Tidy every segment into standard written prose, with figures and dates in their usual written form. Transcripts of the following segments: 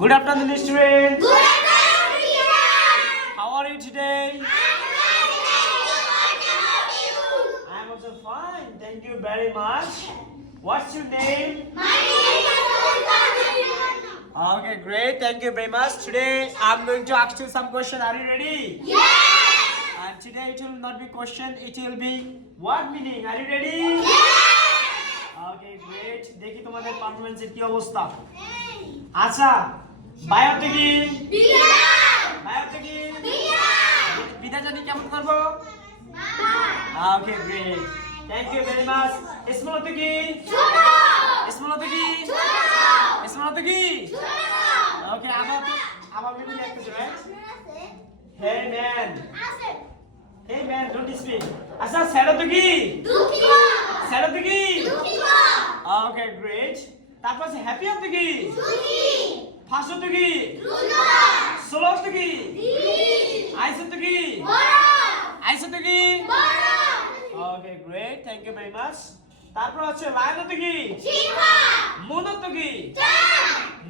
Good afternoon, students. Good afternoon, teacher. How are you today? I'm very good. What about you? I am also fine. Thank you very much. What's your name? My name is Sultan. Okay, great. Thank you very much. Today I'm going to ask you some question. Are you ready? Yes. And today it will not be question. It will be what meaning. Are you ready? Yes. Okay, great. দেখি তোমাদের পারফরম্যান্সের কি অবস্থা। আচ্ছা, বায়োতে কি? বিড়াল। বায়োতে কি? বিড়াল। বিদা জানি কেমন করব? Okay, great. Thank you very much. স্মলতে কি? ছোট। স্মলতে কি? ছোট। স্মলতে কি? ছোট। Okay, আবার মিমি লিখতেছে, right? Hey man. Hey man, don't speak. আচ্ছা, স্যারতে কি? দুঃখিত। স্যারতে কি? দুঃখিত। Okay, great. তারপর হ্যাপি হতে কি? সুখী। ফার্স্ট হতে কি? দ্রুত। স্লো হতে কি? ধীর। আইস হতে কি? বড়। আইস হতে কি? বড়। Okay, great. Thank you very much. তারপর হচ্ছে লায়ন হতে কি? সিংহ। মুন হতে কি? চাঁদ।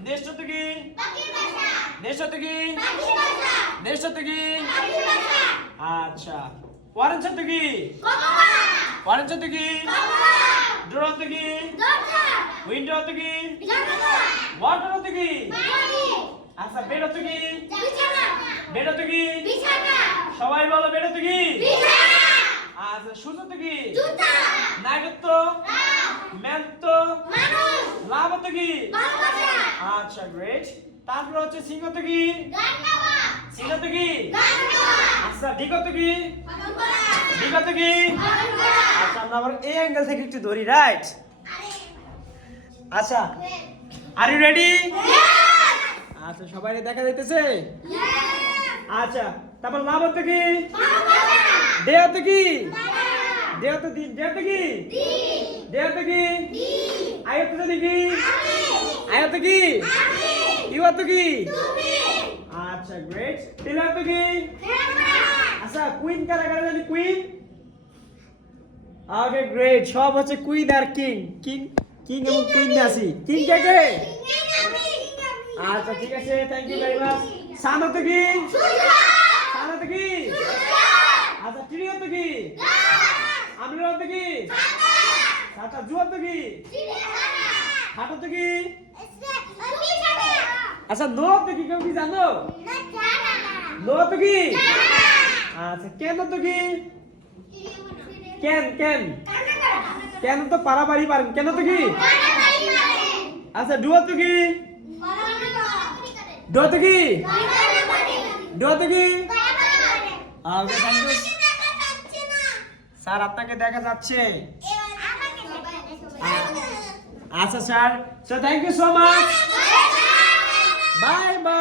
নেক্সট হতে কি? পাখির বাসা। নেক্সট হতে কি? পাখির বাসা। নেক্সট হতে কি? পাখির বাসা। আচ্ছা, অরেঞ্জ হতে কি? কমলা। অরেঞ্জ হতে কি? কমলা। ডোর হতে কি? দরজা। উইন্ডো হতে কি? জানালা। ওয়াটার হতে কি? পানি। আচ্ছা, বেড হতে কি? বিছানা। বেড হতে কি? বিছানা। সবাই বলো বেড হতে কি? বিছানা। আচ্ছা, শুজ হতে কি? জুতা। নাইট তো? রাত। ম্যান তো? মানুষ। লাভ হতে কি? ভালোবাসা। আচ্ছা, গ্রেট। তারপর হচ্ছে সিংহ হতে কি? গান গাওয়া। সিংহ হতে কি? গান গাওয়া। আচ্ছা, ডিগ হতে কি? পালন করা। ডিগ হতে কি? পালন করা। আচ্ছা, আমরা আবার এই অ্যাঙ্গেল থেকে একটু ধরি, রাইট? আচ্ছা, আর ইউ রেডি? আচ্ছা, সবাই দেখা যাইতেছে? আচ্ছা, তারপর লাভ হতে কি? ডে হতে কি? ডে হতে দিন, ডে হতে কি? ডে হতে কি? আই হতে যদি কি? আই হতে কি? ইউ হতে কি? আচ্ছা, গ্রেট। টিল হতে কি? আচ্ছা, কুইন কারা কারা জানি? কুইন। Okay, great. সব হচ্ছে কুইন আর কিং। কিং কিং এবং কুইন আছি। কিং কে কে? আচ্ছা, ঠিক আছে। Thank you very much. Son হতে কি? সান হতে কি? আচ্ছা, ট্রি হতে কি? আমলা হতে কি? আচ্ছা, জু হতে কি? হাট হতে কি? আচ্ছা, নো হতে কি? কেউ কি জানো? নো হতে কি? আচ্ছা, কেন হতে কি? কেন কেন কেন তো পারাপারি পারেন। কেন হতে কি? আচ্ছা, ডু হতে কি? ডু হতে কি? ডু হতে কি? Okay, thank you sir. আপনাকে দেখা যাচ্ছে? আচ্ছা sir, so thank you so much. Bye by.